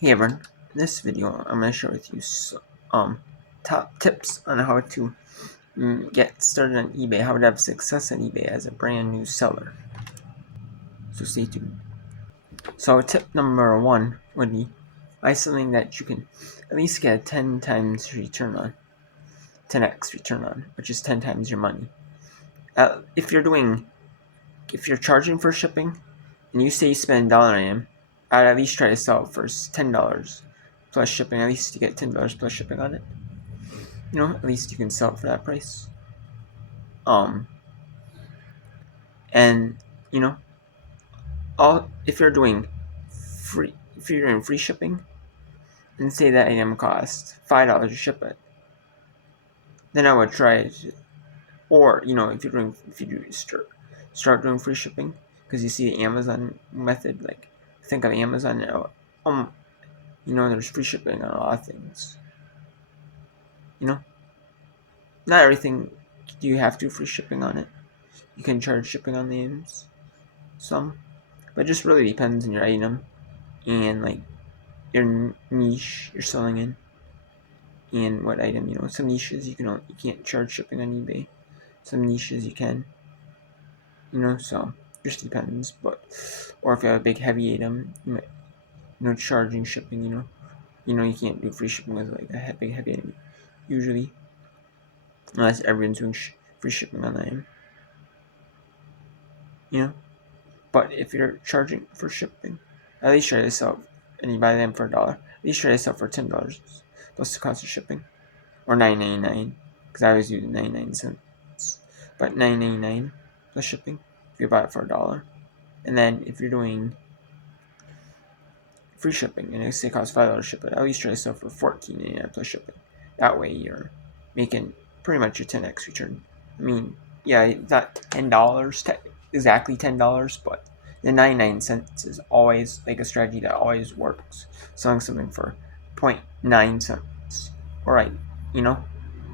Hey everyone, in this video I'm going to share with you top tips on how to get started on eBay, how to have success on eBay as a brand new seller. So stay tuned. So tip number one would be buy something that you can at least get a 10 times return on, 10x return on, which is 10 times your money. If you're charging for shipping and you say you spend $1 on him, I'd at least try to sell it for $10 plus shipping, at least to get $10 plus shipping on it. At least you can sell it for that price. And you know, all if you're doing free shipping, and say that item costs $5 to ship it, then I would try it. Or if you do start doing free shipping, because you see the Amazon method, like think of Amazon now. There's free shipping on a lot of things. Not everything do you have to free shipping on it. You can charge shipping on the items, some, but it just really depends on your item and like your niche you're selling in and what item. Some niches you can't charge shipping on eBay. Some niches you can. So just depends. But or if you have a big heavy item, you might charging shipping. You can't do free shipping with like a big heavy item usually, unless everyone's doing free shipping on that item. But if you're charging for shipping, at least try to sell and you buy them for $1. At least try to sell for $10 plus the cost of shipping, or $9.99, because I always do 99 cents. But $9.99 plus shipping if you buy it for $1. And then if you're doing free shipping and it say it costs $5 to ship it, at least try to sell for $14.99 plus shipping. That way you're making pretty much a 10x return. I mean, yeah, it's not $10, exactly $10, but the 99 cents is always like a strategy that always works. Selling something for 0.9 cents. Alright,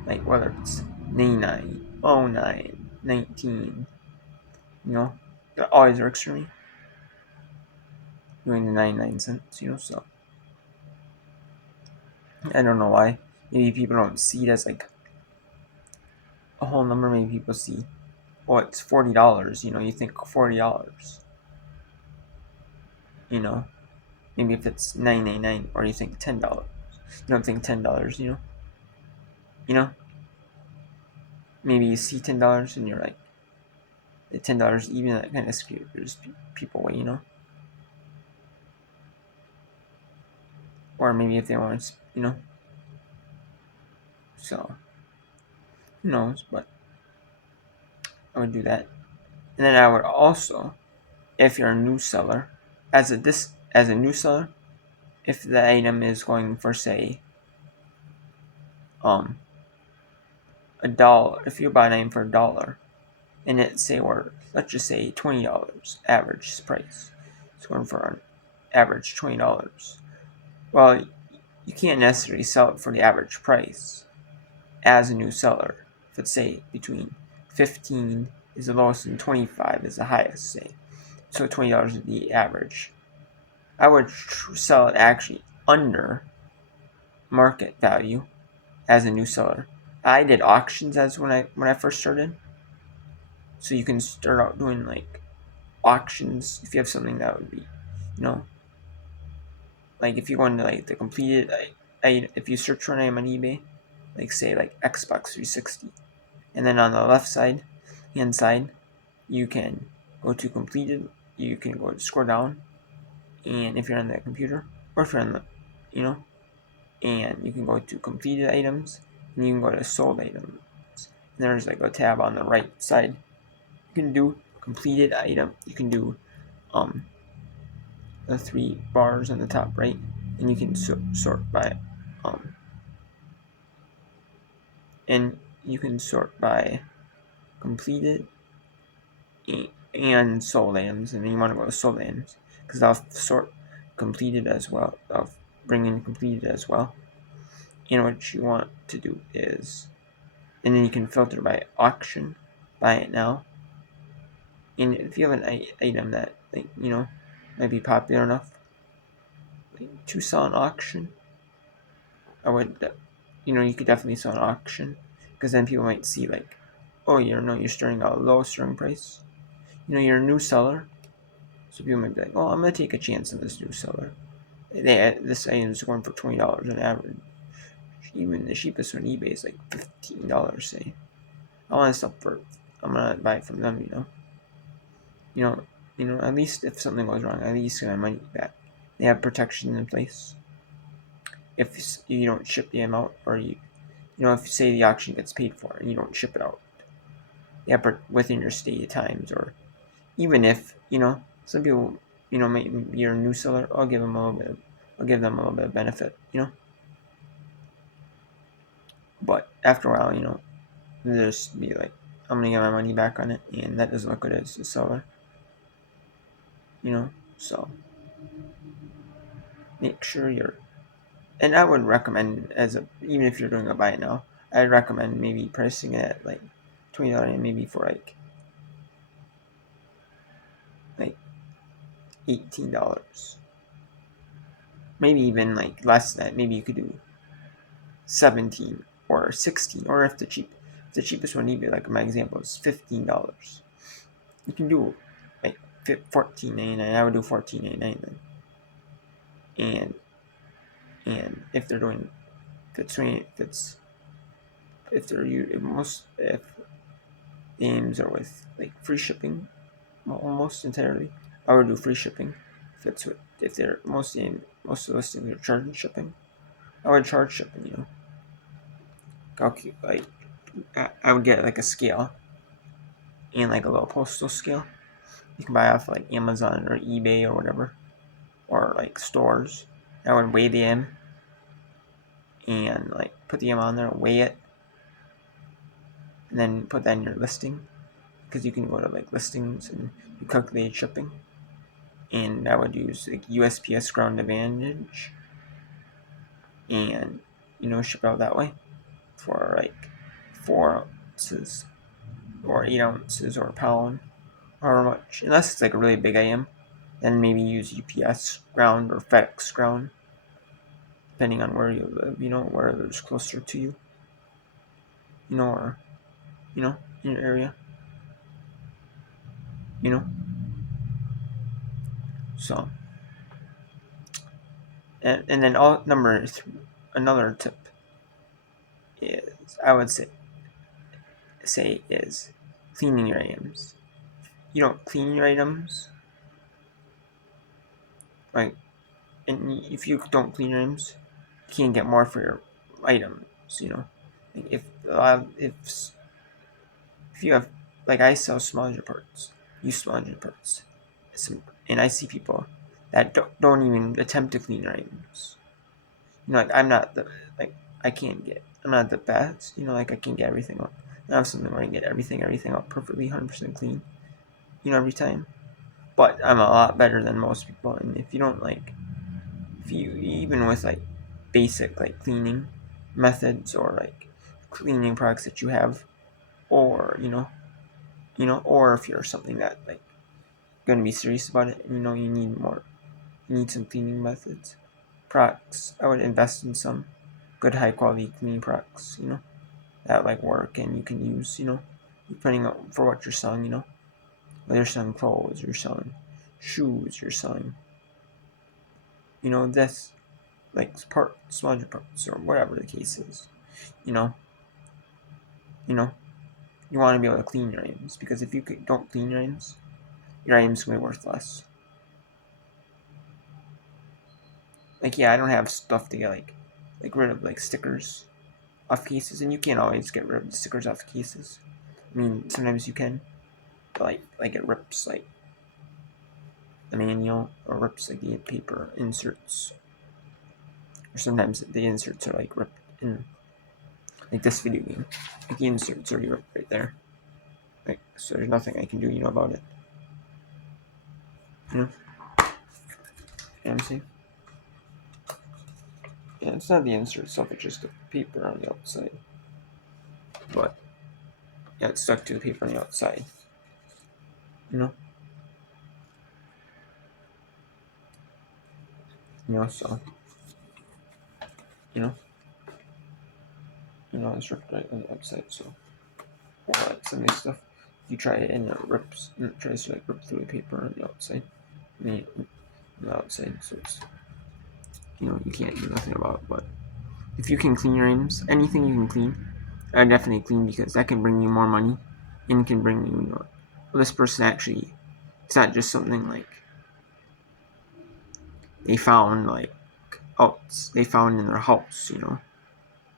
like whether it's 99, 09, 19, it always works for me. Doing the 99 cents, so I don't know why. Maybe people don't see it as like a whole number. Maybe people see, oh, it's $40. You think $40. Maybe if it's $9.99, or you think $10. You don't think $10. You know. Maybe you see $10 and you're like, the $10 even, that kind of scares people away. Or maybe if they want, so who knows? But I would do that, and then I would also, if you're a new seller, as a new seller, if the item is going for say $1, if you buy an item for $1 and it say, or let's just say $20 average price, it's going for an average $20. Well, you can't necessarily sell it for the average price as a new seller. If it's say between 15 is the lowest and 25 is the highest, say, so $20 is the average. I would sell it actually under market value as a new seller. I did auctions as when I first started, so you can start out doing like auctions if you have something that would be, like if you go into like the completed, if you search for an item on eBay, like say like Xbox 360, and then on the left side, hand side, you can go to completed. You can go to scroll down, and if you're on the computer, or if you're on the, and you can go to completed items, and you can go to sold items. And there's like a tab on the right side. You can do completed item. You can do the 3 bars on the top right, and you can sort by and you can sort by completed and sold items, and then you want to go to sold items because I'll sort completed as well. I'll bring in completed as well. And what you want to do is, and then you can filter by auction, buy it now. And if you have an item that might be popular enough, to sell an auction, I would, you could definitely sell an auction, because then people might see like, oh, you're starting out low starting price. You're a new seller, so people might be like, oh, I'm gonna take a chance on this new seller. This item is going for $20 on average. Even the cheapest on eBay is like $15. Say, I want to sell for, I'm gonna buy it from them. You know, At least if something goes wrong, at least get my money back. They have protection in place. If you don't ship the amount, or if say the auction gets paid for and you don't ship it out, within your stay times, or even if some people, maybe you're a new seller, I'll give them a little bit of benefit, but after a while, they'll just be like, I'm gonna get my money back on it, and that doesn't look good as a seller, so make sure and I would recommend, even if you're doing a buy now, I'd recommend maybe pricing it at like $20, maybe for like $18, maybe even like less than that. Maybe you could do 17 or 16, or if the cheapest one, eBay, like my example, is $15, you can do like $14.99. I would do $14.99 then. And if they're doing, if games are with like free shipping almost entirely, I would do free shipping. If they're most of the listings are charging shipping, I would charge shipping. Like I would get like a scale and like a little postal scale. You can buy off like Amazon or eBay or whatever, or like stores. I would weigh the M and like put the M on there, weigh it, and then put that in your listing, because you can go to like listings and you calculate shipping. And I would use like USPS Ground Advantage, and ship out that way for like 4 ounces or 8 ounces or a pound, however much. Unless it's like a really big item, then maybe use UPS Ground or FedEx Ground, depending on where you live. Where there's closer to you, or in your area, So, and then another tip is, I would say is cleaning your items. You don't clean your items, like, and if you don't clean your items, you can't get more for your items. Like if you have, like, I sell small engine parts, small engine parts, and I see people that don't even attempt to clean their items. Like, I'm not the best. Like, I can't get everything up. I have something where I can get everything up perfectly 100% clean, every time. But I'm a lot better than most people. And if you even with like basic like cleaning methods, or like cleaning products that you have, or or if you're something that like going to be serious about it, and you need some cleaning methods, products, I would invest in some good high quality cleaning products, that like work and you can use, depending on for what you're selling, whether you're selling clothes, you're selling shoes, you're selling, this like smaller parts, or whatever the case is, you know, you want to be able to clean your items, because if you don't clean your items will be worth less. Like, yeah, I don't have stuff to get like rid of like stickers off cases, and you can't always get rid of the stickers off cases. I mean, sometimes you can, but like it rips like the manual, or rips like the paper inserts, or sometimes the inserts are like ripped in, like this video game, like the inserts are ripped right there. Like, so there's nothing I can do, about it. You know what I'm saying? Yeah, it's not the insert itself, it's just the paper on the outside. But yeah, it's stuck to the paper on the outside. So you know it's ripped right on the outside. So some of this stuff, you try it and it tries to like rip through the paper on the outside, on the outside. So it's you can't do nothing about it. But if you can clean your items, anything you can clean, I definitely clean because that can bring you more money, and can bring you, well, this person actually, it's not just something like they found like they found in their house,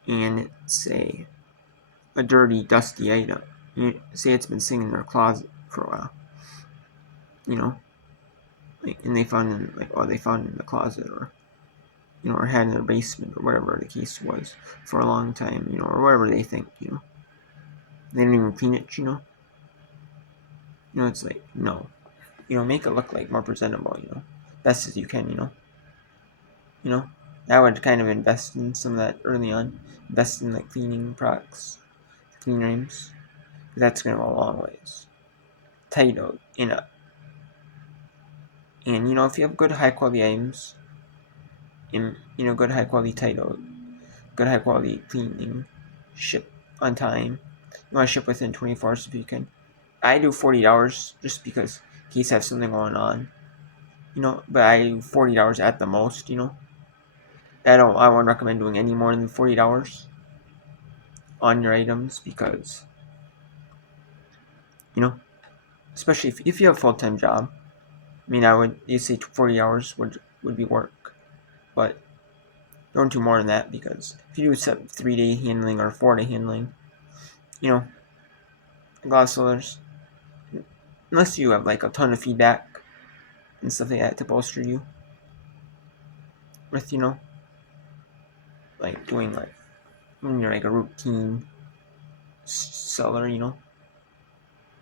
and it's a dirty, dusty item. Say it's been sitting in their closet for a while, and they found they found it in the closet, or had in their basement, or whatever the case was, for a long time, or whatever they think, they didn't even clean it, it's like, no, make it look like more presentable, best as you can, I would kind of invest in some of that early on, invest in like cleaning products, clean items, that's going to go a long ways. Title, and if you have good high quality items, and good high quality title, good high quality cleaning, ship on time. You want to ship within 24 hours if you can. I do 40 hours just because in case I have something going on, but I do 40 hours at the most, I wouldn't recommend doing any more than 40 hours on your items because, especially if you have a full-time job, you say 40 hours would be work, but don't do more than that because if you do 3-day handling or 4-day handling, glass sellers, unless you have like a ton of feedback and stuff like that to bolster you with, like doing like when you're like a routine seller,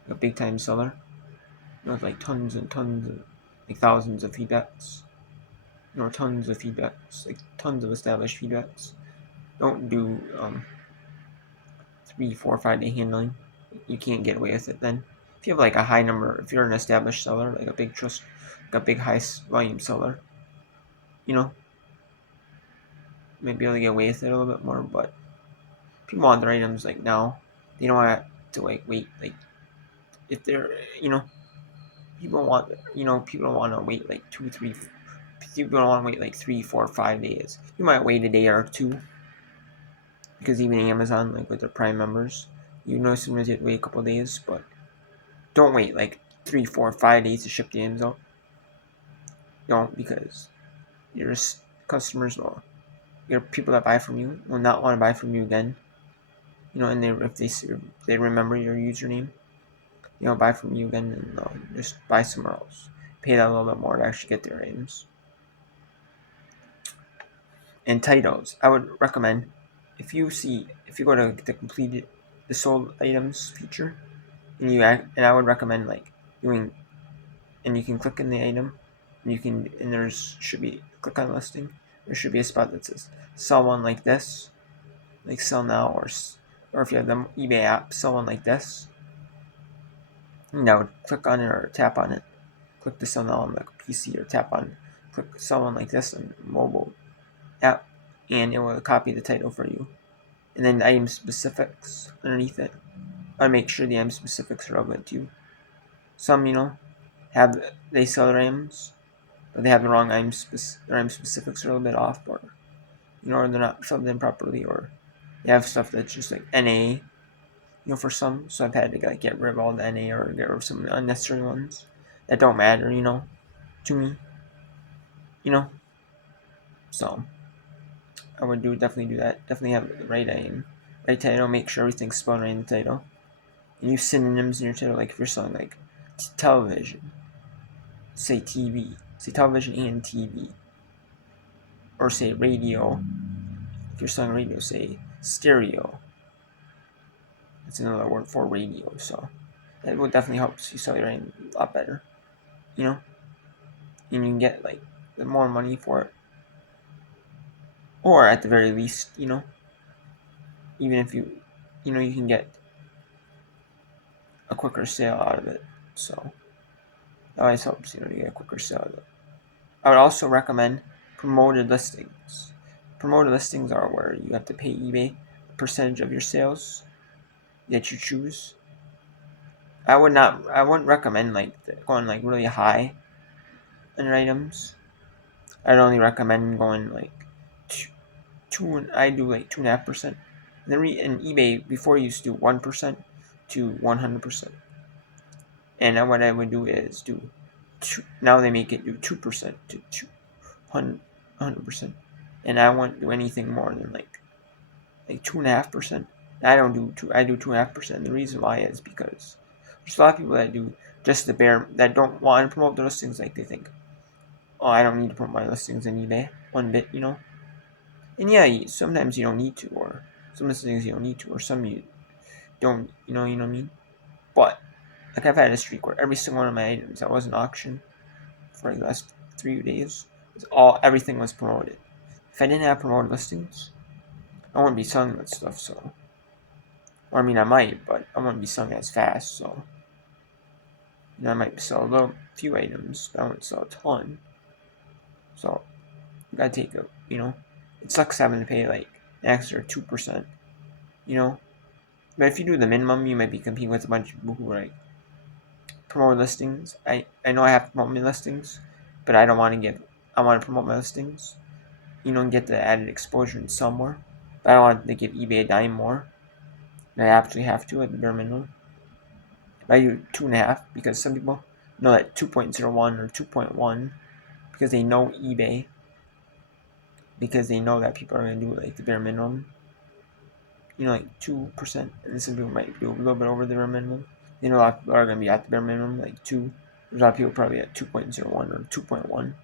a big time seller, with like tons and tons of like thousands of feedbacks, tons of feedbacks, like tons of established feedbacks. Don't do 3, 4, 5-day handling. You can't get away with it then. If you have like a high number, if you're an established seller, like a big trust, like a big high volume seller, might be able to get away with it a little bit more. But people want their items like now. They don't want to like wait. Like if they're people don't want to wait like 2, 3. People don't want to wait like 3, 4, 5 days. You might wait a day or two because even Amazon, like with their Prime members, sometimes you have to wait a couple days, but don't wait like 3, 4, 5 days to ship the items out. Don't, because your customers your people that buy from you will not want to buy from you again. And if they remember your username, buy from you again, and just buy somewhere else. Pay that a little bit more to actually get their items. And titles, I would recommend if you go to the sold items feature, and I would recommend like doing, and you can click in the item, and there's should be click on listing. There should be a spot that says sell one like this, like sell now, or if you have the eBay app, sell one like this. And I would click on it or tap on it. Click the sell now on the PC or click sell one like this on mobile app, and it will copy the title for you. And then the item specifics underneath it. I make sure the item specifics are relevant to you. Some, they sell their items, but they have the wrong item their item specifics are a little bit off, or or they're not filled in properly, or they have stuff that's just like NA, for some. So I've had to like get rid of all the NA or get rid of some unnecessary ones that don't matter, to me, So I would definitely do that. Definitely have the right aim, right title. Make sure everything's spelled right in the title. And use synonyms in your title, like if you're selling like television, say TV, say television and TV, or say radio. If you're selling radio, say stereo. That's another word for radio. So that will definitely help you sell your name a lot better, and you can get like more money for it, or at the very least, even if you can get a quicker sale out of it. So that always helps, to get a quicker sale out of it. I would also recommend promoted listings. Promoted listings are where you have to pay eBay a percentage of your sales that you choose. I wouldn't recommend going like really high on your items. I'd only recommend going like I do like 2.5%. In eBay before you used to do 1% to 100%. And what I would do is now they make it do 2% to 100%. And I won't do anything more than like 2.5%. I don't do two. I do 2.5%. The reason why is because there's a lot of people that do just the bare that don't want to promote their listings. Like they think, oh, I don't need to promote my listings on eBay one bit, And yeah, sometimes you don't need to, or some listings you don't need to, or some you don't, you know what I mean. But like I've had a streak where every single one of my items that was an auction for the last 3 days everything was promoted. If I didn't have promoted listings, I wouldn't be selling that stuff. So, or I mean, I might, but I wouldn't be selling as fast. So, I might sell a few items, but I wouldn't sell a ton. So, you gotta take it sucks having to pay like an extra 2%. But if you do the minimum, you might be competing with a bunch of people who are like promote listings. I know I have to promote my listings, but I want to promote my listings, and get the added exposure in somewhere. But I don't want to give eBay a dime more. And I actually have to at the bare minimum. But I do 2.5 because some people know that 2.01 or 2.1 because they know eBay, because they know that people are going to do like the bare minimum, like 2%, and some people might do a little bit over the bare minimum. A lot of people are going to be at the bare minimum, like 2. There's a lot of people probably at 2.01 or 2.1.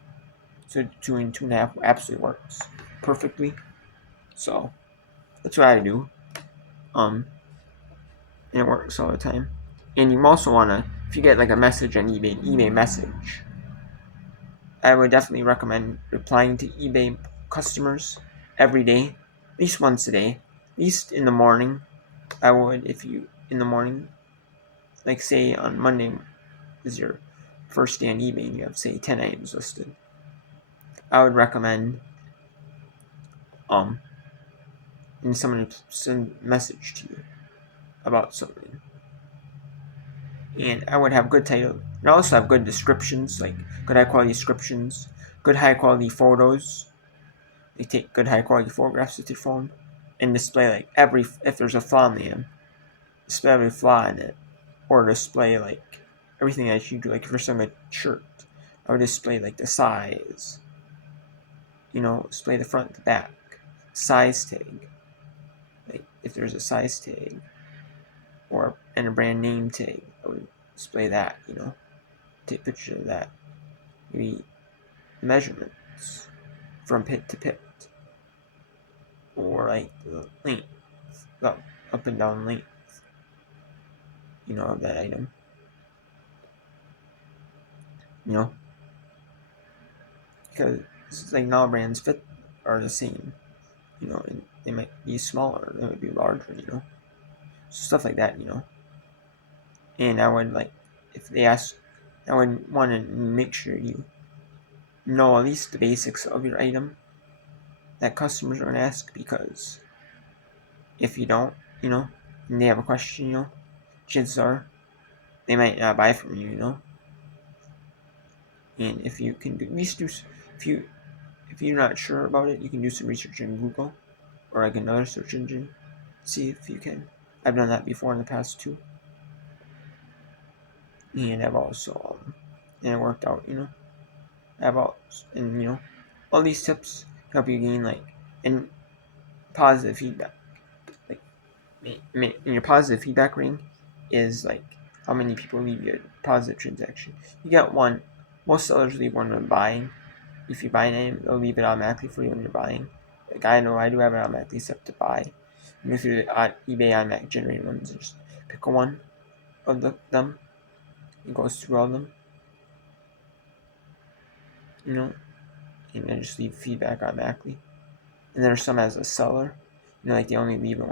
So 2 and 2.5 absolutely works perfectly. So that's what I do. And it works all the time. And you also want to, if you get like a message on eBay, an eBay message, I would definitely recommend replying to eBay customers every day, at least once a day, at least in the morning. I would, in the morning, like say on Monday is your first day on eBay and you have say 10 items listed, I would recommend and someone send a message to you about something. And I would have good title, and also have good descriptions, like good high quality descriptions, good high quality photos. They take good high quality photographs with your phone and display like if there's a flaw in the end, display every flaw in it, or display like everything that you do. Like if you're selling a shirt, I would display like the size, display the front, the back, size tag. Like if there's a size tag, and a brand name tag, I would display that. Take pictures of that. Maybe measurements from pit to pit, or like the length, up and down length, of that item. Because it's like not all brands fit are the same, and they might be smaller, they might be larger, stuff like that, And I would if they ask, I would want to make sure you know at least the basics of your item that customers are going to ask, because if you don't, and they have a question, chances are they might not buy from you, And if you can at least if you're not sure about it, you can do some research in Google or like another search engine, see if you can. I've done that before in the past too, and I've also and it worked out, and all these tips help you gain and positive feedback. Like in your positive feedback ring is how many people leave you a positive transaction. You get one. Most sellers leave one when buying. If you buy an item, they'll leave it automatically for you when you're buying. Like I know I do have it automatically set to buy. And if you're eBay automatic generated ones, just pick one of them. It goes through all of them. And then just leave feedback automatically. And there's some as a seller, they only leave it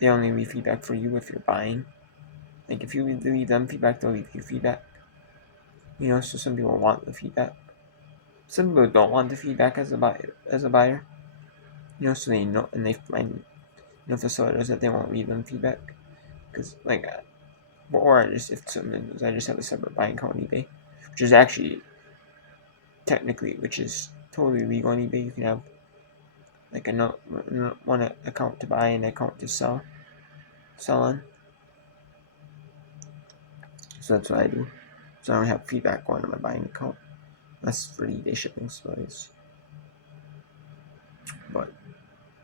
they only leave feedback for you if you're buying. Like if you leave them feedback, they'll leave you feedback. So some people want the feedback. some people don't want the feedback as a buyer, so they know, and they find, if the seller does that, they won't leave them feedback, because or I just have a separate buying account on eBay, which is actually which is totally legal on eBay. You can have like one account to buy and an account to sell on. So that's what I do. So I don't have feedback going on my buying account. That's for eBay shipping supplies. But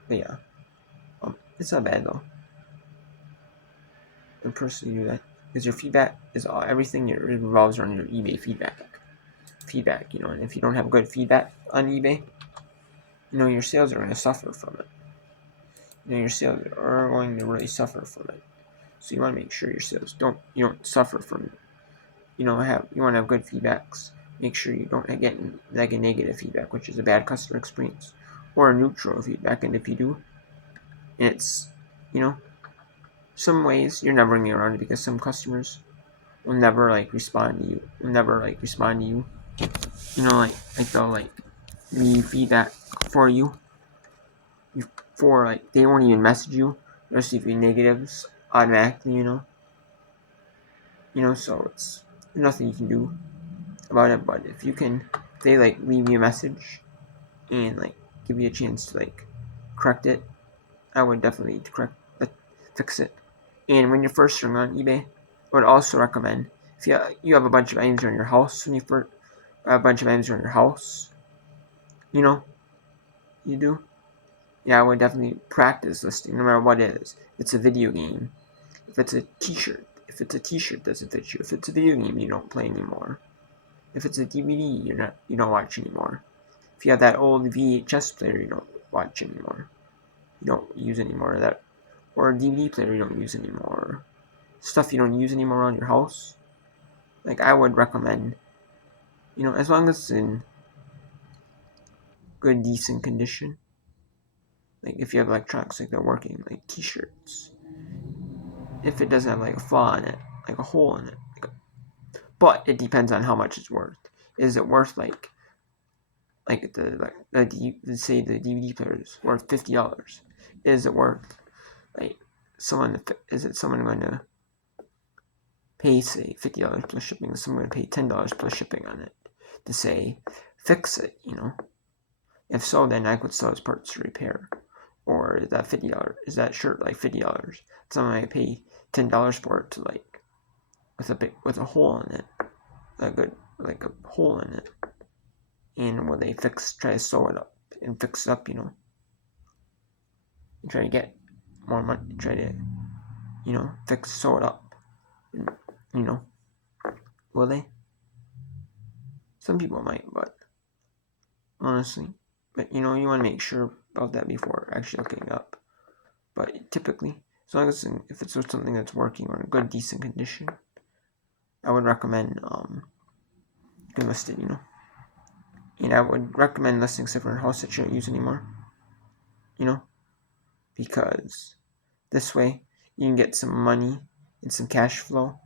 yeah, it's not bad though. And personally do that because your feedback is everything. It revolves around your eBay feedback. And if you don't have good feedback on eBay, your sales are going to suffer from it. Your sales are going to really suffer from it. So you want to make sure your sales don't suffer from it. You want to have good feedbacks. Make sure you don't get like a negative feedback, which is a bad customer experience, or a neutral feedback. And if you do, it's some ways you're never going to get around it because some customers will never respond to you. They'll leave feedback for you before they won't even message you. They'll just leave you negatives automatically. So it's nothing you can do about it. But if they leave you a message and give you a chance to correct it, I would definitely fix it. And when you're first starting on eBay, I would also recommend, if you have a bunch of items around your house, you do, I would definitely practice listing, no matter what it is. It's a video game. If it's a t-shirt doesn't fit you. If it's a video game, you don't play anymore. If it's a DVD, you don't watch anymore. If you have that old VHS player, you don't watch anymore. You don't use anymore of that. Or a DVD player you don't use anymore. Stuff you don't use anymore around your house. I would recommend, as long as it's in good, decent condition. If you have electronics, they're working, t-shirts. If it doesn't have a flaw in it, a hole in it. But it depends on how much it's worth. Is it worth say the DVD player is worth $50? Is it worth someone going to pay say $50 plus shipping? Is someone going to pay $10 plus shipping on it to say fix it? If so, then I could sell as parts to repair. Or is that $50? Is that shirt $50? Someone might pay $10 for it to with a hole in it, a hole in it, and will they try to sew it up and fix it up, and try to get more money, try to, sew it up, and, will they? Some people might, but honestly, you want to make sure about that before actually looking it up. But typically, as long as if it's something that's working or in good, decent condition, I would recommend you can list it, And I would recommend listing stuff in a house that you don't use anymore, because this way you can get some money and some cash flow,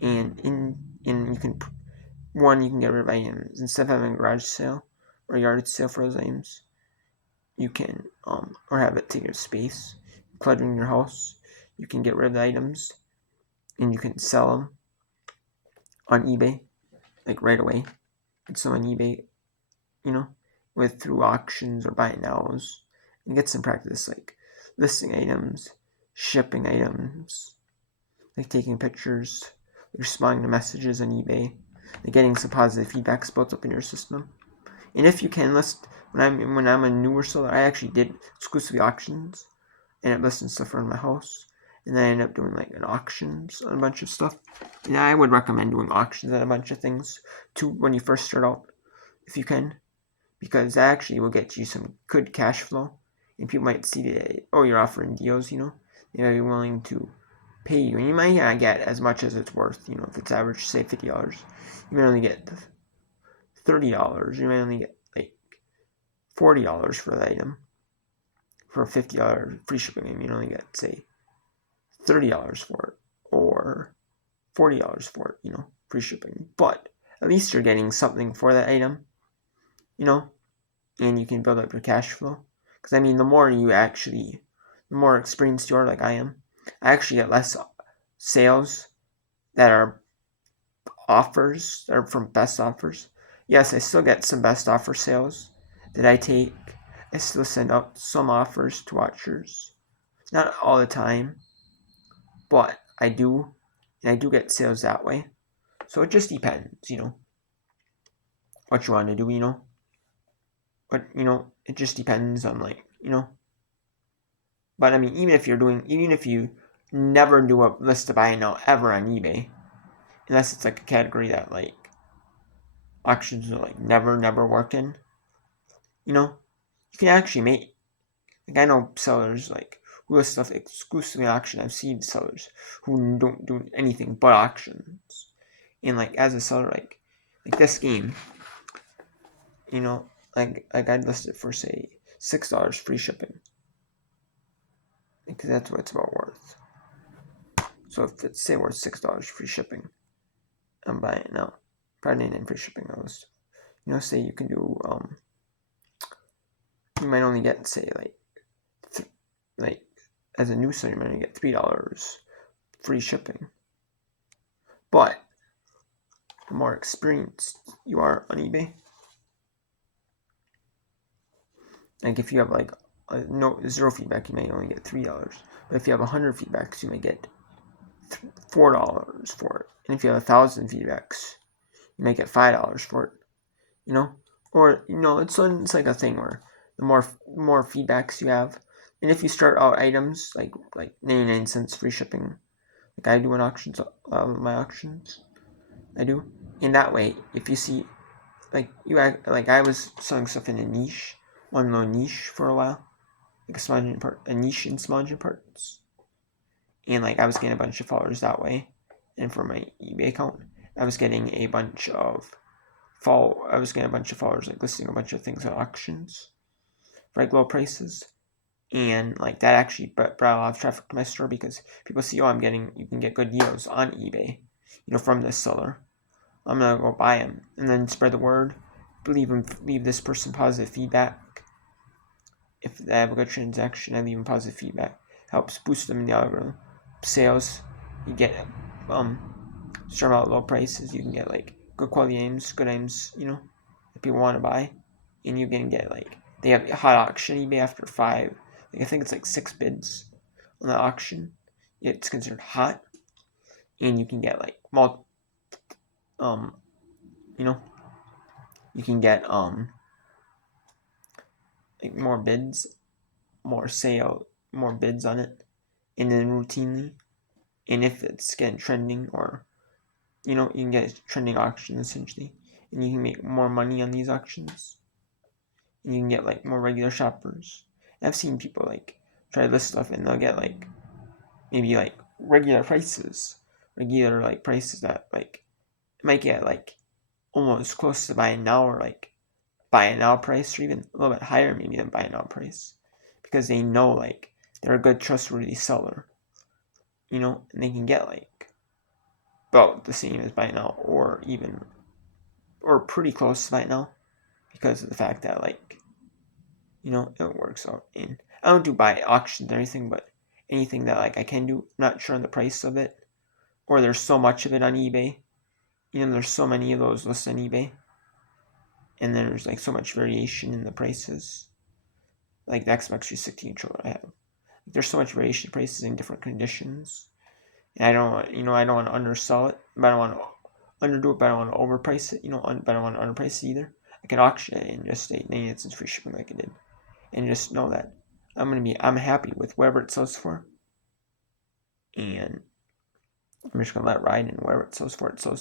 and you can get rid of items instead of having a garage sale or a yard sale for those items. You can or have it take your space, cluttering your house. You can get rid of the items, and you can sell them on eBay, right away. And so on eBay, through auctions or buy it nows, and get some practice listing items, shipping items, taking pictures, responding to messages on eBay, and getting some positive feedbacks built up in your system. And if you can list, when I'm a newer seller, I actually did exclusively auctions, and it listed stuff around my house. And then I ended up doing an auctions on a bunch of stuff. And I would recommend doing auctions on a bunch of things too when you first start out, if you can, because that actually will get you some good cash flow. And people might see that, you're offering deals, they might be willing to pay you. And you might not get as much as it's worth, if it's average, say $50. You might only get $30. You might only get $40 for the item. For $50 free shipping, and you only get, say, $30 for it, or $40 for it, free shipping. But at least you're getting something for that item, you know, and you can build up your cash flow. Because I mean, the more experienced you are, like I am, I actually get less sales that are offers that are from best offers. Yes, I still get some best offer sales that I take. I still send out some offers to watchers. Not all the time, but I do. And I do get sales that way. So it just depends, what you want to do, But, it just depends on, But I mean, even if you never do a list to buy now ever on eBay, unless it's like a category that like auctions are like never worked in, you can actually make. Like I know sellers like who list stuff exclusively on auction. I've seen sellers who don't do anything but auctions, and like as a seller, like this game, like I'd list it for say $6 free shipping, because that's what it's about worth. So if it's say worth $6 free shipping, I'm buying it now. Probably in free shipping those. Say you can do you might only get say like as a new seller you might only get $3 free shipping. But the more experienced you are on eBay, like if you have like zero feedback, you may only get $3. But if you have 100 feedbacks, you may get $4 for it. And if you have 1,000 feedbacks, you may get $5 for it. Or it's like a thing where the more feedbacks you have, and if you start out items like 99 cents free shipping, like I do in auctions, my auctions, I do. In that way, if you see, like I was selling stuff in a niche, one little niche for a while, like a niche in small engine parts, and like I was getting a bunch of followers that way, and for my eBay account, I was getting a bunch of followers like listing a bunch of things on auctions for like low prices, and like that actually brought a lot of traffic to my store because people see, you can get good deals on eBay, from this seller. I'm gonna go buy them and then spread the word. Leave this person positive feedback. If they have a good transaction, I leave them positive feedback. Helps boost them in the algorithm. Sales, you get start out low prices. You can get like good quality items, good items, that people want to buy, and you can get like they have hot auction eBay after 5. I think it's like 6 bids on the auction. It's considered hot, and you can get like you can get like more bids, more bids on it, and then routinely, and if it's getting trending, or you can get trending auction essentially, and you can make more money on these auctions, and you can get like more regular shoppers. And I've seen people like try to list stuff and they'll get like maybe like regular prices that like might get like almost close to buy now, or like buy it now price, or even a little bit higher maybe than buy it now price, because they know like they're a good trustworthy seller, and they can get like about the same as buy now, or pretty close to buy now, because of the fact that like it works out. And I don't do buy auctions or anything, but anything that like I can do, I'm not sure on the price of it, or there's so much of it on eBay, there's so many of those lists on eBay, and there's like so much variation in the prices, like the Xbox 360 controller I have. There's so much variation in prices in different conditions, and I don't want to undersell it, but I don't want to underdo it, but I don't want to overprice it, but I don't want to underprice it either. I can auction it and just say 99 cents free shipping like I did, and just know that I'm happy with whatever it sells for, and I'm just gonna let it ride, and whatever it sells for, so I'm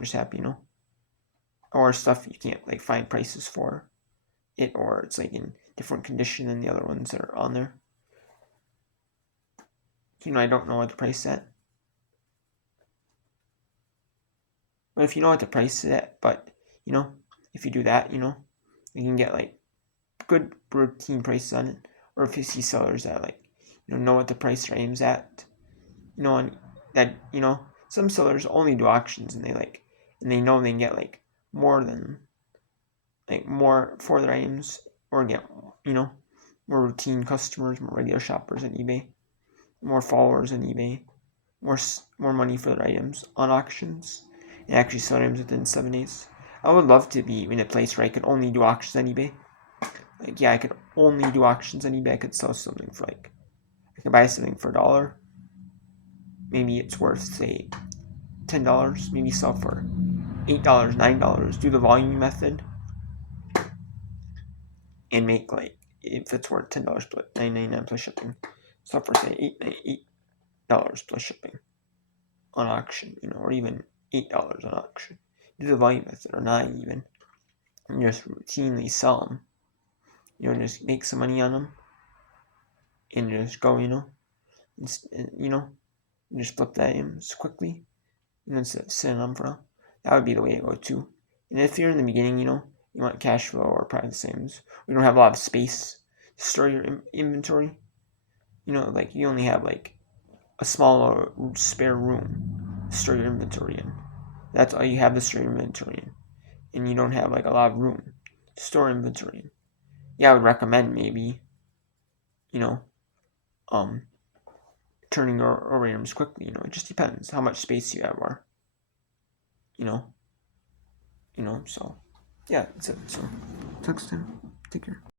just happy, or stuff you can't like find prices for it, or it's like in different condition than the other ones that are on there. I don't know what the price is at. But if you know what the price is at, but if you do that, you can get like good routine prices on it. Or if you see sellers that like know what the price range at, and that some sellers only do auctions, and and they know they can get like more for their items, or get more routine customers, more regular shoppers on eBay, more followers on eBay, more money for their items on auctions, and actually sell items within 7 days. I would love to be in a place where I could only do auctions on eBay. Like, yeah, I could only do auctions on eBay. I could sell something for I could buy something for $1. Maybe it's worth, say, $10. Maybe sell for $8, $9. Do the volume method and make if it's worth $10 plus $9.99 plus shipping, sell for say $8 plus shipping on auction, or even $8 on auction. Do the volume method, or not even, and just routinely sell them. Just make some money on them, and just go, and just flip the items quickly, instead of sitting on them for now. That would be the way to go too. And if you're in the beginning, you want cash flow, or probably the same as we don't have a lot of space to store your inventory. You only have a smaller spare room to store your inventory in. That's all you have to store your inventory in. And you don't have a lot of room to store inventory in. Yeah, I would recommend maybe, turning over items quickly. It just depends how much space you have, or, so yeah, that's it. So, next time, take care.